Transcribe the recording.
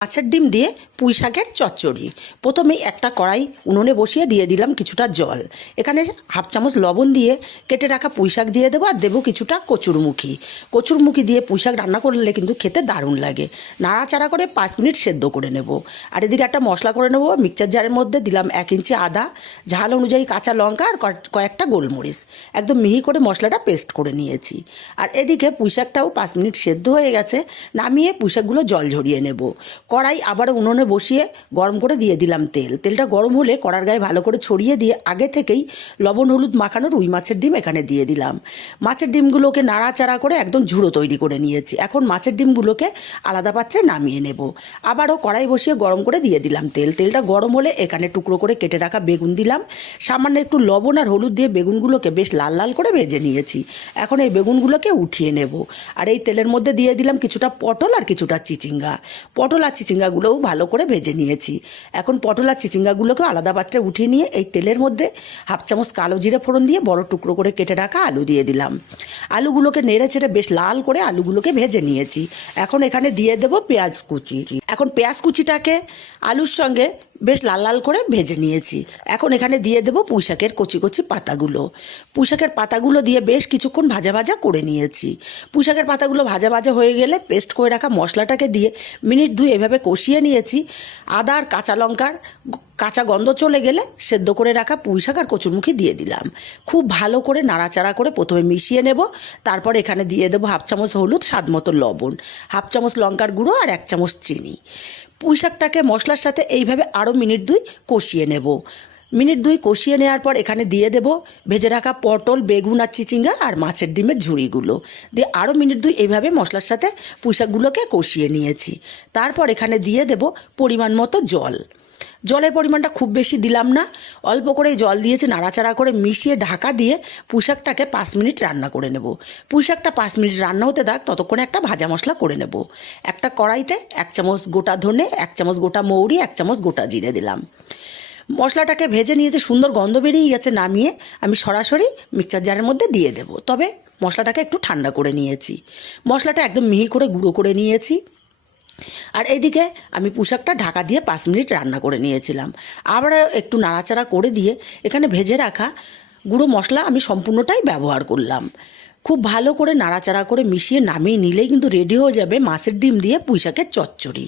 মাছের ডিম দিয়ে পুঁই শাকের চচ্চড়ি। প্রথমেই একটা কড়াই উনুনে বসিয়ে দিয়ে দিলাম কিছুটা জল। এখানে হাফ চামচ লবণ দিয়ে কেটে রাখা পুঁই শাক দিয়ে দেবো, আর দেবো কিছুটা কচুরমুখী দিয়ে পুঁই শাক রান্না করলে কিন্তু খেতে দারুণ লাগে। নাড়াচাড়া করে 5 মিনিট সেদ্ধ করে নেব। আর এদিকে একটা মশলা করে নেব। মিক্সচার জারের মধ্যে দিলাম 1 ইঞ্চি আদা, ঝাল অনুযায়ী কাঁচা লঙ্কা আর কয়েকটা গোলমরিচ। একদম মিহি করে মশলাটা পেস্ট করে নিয়েছি। আর এদিকে পুঁই শাকটাও 5 মিনিট সেদ্ধ হয়ে গেছে। নামিয়ে পুঁই শাকগুলো জল ঝরিয়ে নেব। কড়াই আবার উনুনে বসিয়ে গরম করে দিয়ে দিলাম তেলটা গরম হলে কড়ার গায়ে ভালো করে ছড়িয়ে দিয়ে আগে থেকেই লবণ হলুদ মাখানো রুই মাছের ডিম এখানে দিয়ে দিলাম। মাছের ডিমগুলোকে নাড়াচাড়া করে একদম ঝুড়ো তৈরি করে নিয়েছি। এখন মাছের ডিমগুলোকে আলাদা পাত্রে নামিয়ে নেব। আবারও কড়াই বসিয়ে গরম করে দিয়ে দিলাম তেলটা গরম হলে এখানে টুকরো করে কেটে রাখা বেগুন দিলাম। সামান্য একটু লবণ আর হলুদ দিয়ে বেগুনগুলোকে বেশ লাল লাল করে ভেজে নিয়েছি। এখন এই বেগুনগুলোকে উঠিয়ে নেব। আর এই তেলের মধ্যে দিয়ে দিলাম কিছুটা পটল আর কিছুটা চিচিঙ্গা। পটল আর চিচিঙ্গাগুলোও ভালো করে ভেজে নিয়েছি। এখন পটল আর চিচিঙ্গাগুলোকে আলাদা পাত্রে উঠিয়ে নিয়ে এই তেলের মধ্যে হাফ চামচ কালো জিরে ফোড়ন দিয়ে বড় টুকরো করে কেটে রাখা আলু দিয়ে দিলাম। আলুগুলোকে নেড়ে চেড়ে বেশ লাল করে আলুগুলোকে ভেজে নিয়েছি। এখন এখানে দিয়ে দেব পেঁয়াজ কুচি। এখন পেঁয়াজ কুচিটাকে আলুর সঙ্গে বেশ লাল লাল করে ভেজে নিয়েছি। এখন এখানে দিয়ে দেব পুঁই শাকের কচি কচি পাতাগুলো। পুঁই শাকের পাতাগুলো দিয়ে বেশ কিছুক্ষণ ভাজা ভাজা করে নিয়েছি। পুঁই শাকের পাতাগুলো ভাজা ভাজা হয়ে গেলে পেস্ট করে রাখা মশলাটাকে দিয়ে মিনিট 2 এভাবে কষিয়ে নিয়েছি। আদা আর কাঁচা লঙ্কার কাঁচা গন্ধ চলে গেলে সেদ্ধ করে রাখা পুঁই শাক আর কচুরমুখী দিয়ে দিলাম। খুব ভালো করে নাড়াচাড়া করে প্রথমে মিশিয়ে নেব। তারপর এখানে দিয়ে দেবো হাফ চামচ হলুদ, স্বাদ মতো লবণ, হাফ চামচ লঙ্কার গুঁড়ো আর 1 চামচ চিনি। পুঁই শাকটাকে মশলার সাথে এইভাবে আরও মিনিট 2 কষিয়ে নেব। মিনিট 2 কষিয়ে নেওয়ার পর এখানে দিয়ে দেব ভেজে রাখা পটল, বেগুন আর চিচিঙ্গা আর মাছের ডিমের ঝুড়িগুলো দিয়ে আরও মিনিট 2 এইভাবে মশলার সাথে পুঁই শাকগুলোকে কষিয়ে নিয়েছি। তারপর এখানে দিয়ে দেব পরিমাণ মতো জল। জলের পরিমাণটা খুব বেশি দিলাম না, অল্প করেই জল দিয়েছি। নাড়াচাড়া করে মিশিয়ে ঢাকা দিয়ে পুঁই শাকটাকে 5 মিনিট রান্না করে নেব। পুঁই শাকটা 5 মিনিট রান্না হতে থাক, ততক্ষণে একটা ভাজা মশলা করে নেব। একটা কড়াইতে 1 চামচ গোটা ধনে, 1 চামচ গোটা মৌরি, 1 চামচ গোটা জিরে দিলাম। মশলাটাকে ভেজে নিয়েছে, সুন্দর গন্ধ বেরিয়ে গেছে। নামিয়ে আমি সরাসরি মিক্সচার জারের মধ্যে দিয়ে দেব। তবে মশলাটাকে একটু ঠান্ডা করে নিয়েছি। মশলাটা একদম মিহি করে গুঁড়ো করে নিয়েছি। আর এইদিকে আমি পুঁই শাকটা ঢাকা দিয়ে 5 মিনিট রান্না করে নিয়েছিলাম। আবার একটু নাড়াচাড়া করে দিয়ে এখানে ভেজে রাখা গুঁড়ো মশলা আমি সম্পূর্ণটাই ব্যবহার করলাম। খুব ভালো করে নাড়াচাড়া করে মিশিয়ে নামিয়ে নিলেই কিন্তু রেডি হয়ে যাবে মাছের ডিম দিয়ে পুঁই শাকের চচ্চড়ি।